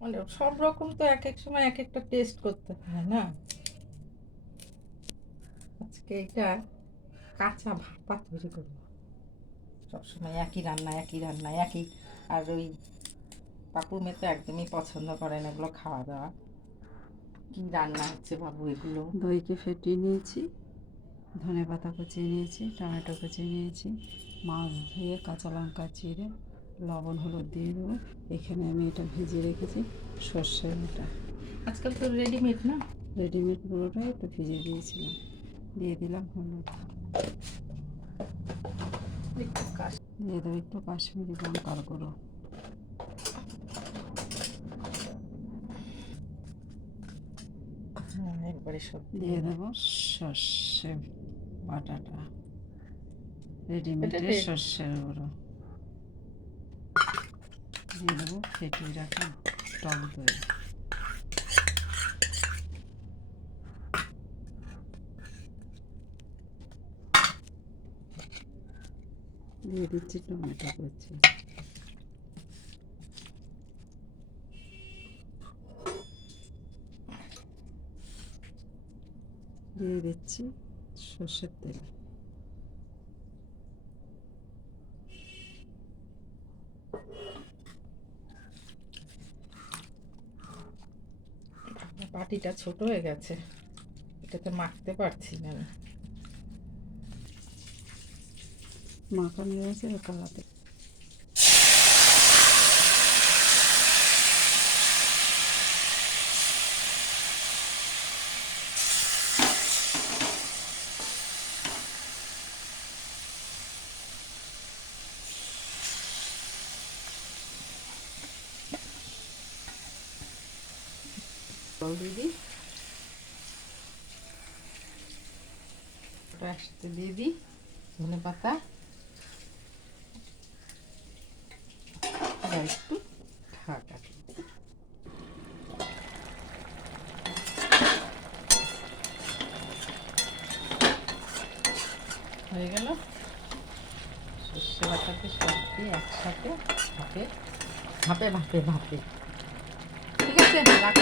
মানে সব রকম তো এক এক সময় এক একটা টেস্ট করতে হয় না। আজকে এটা কাঁচা ভাপা তৈরি করবো। সবসময় একই রান্না একই রান্না একই। আর ওই পাপু মেয়ে তো একদমই পছন্দ করে না এগুলো খাওয়া দাওয়া। কি রান্না হচ্ছে বাবু এগুলো? দইকে ফেটিয়ে নিয়েছি, ধনেপাতা কুচিয়ে নিয়েছি, টমেটো কুচিয়ে নিয়েছি, মাছ ধুয়ে কাঁচা লঙ্কা চিড়ে লবণ হলুদ দিয়ে দেবো। এখানে আমি এটা ভিজিয়ে রেখেছি সর্ষে বাটা। আজকাল তো রেডিমেড না। রেডিমেড পুরোটাই একটু ভিজিয়ে দিয়েছিলাম, দিয়ে দিলাম হলুদ, দিয়ে দেবো একটু কাশ্মীরি লঙ্কার গুঁড়ো, একবারে সব দিয়ে দেবো সর্ষে বাটাটা, এটা রেডিমেডের সর্ষের গুঁড়ো, দিয়ে দেবো ফেটিয়ে রাখা টক দই, দিয়ে দিচ্ছি টমেটো কুচি, দিয়ে দিচ্ছি সর্ষের তেল, বাটিটা ছোট হয়ে গেছে, এটাতে মাখতে পারছি না আমি। মাখানো হয়েছে কলাতে। জল দিয়ে দিই, ওটা একসাথে দিয়ে দিই ধনে পাতা আর একটু ঢাকা দিই। হয়ে গেল। সর্ষে বাটাতে সব দিয়ে একসাথে ভাপে ভাপে ভাপে ভাপে। ঠিক আছে, রাখ।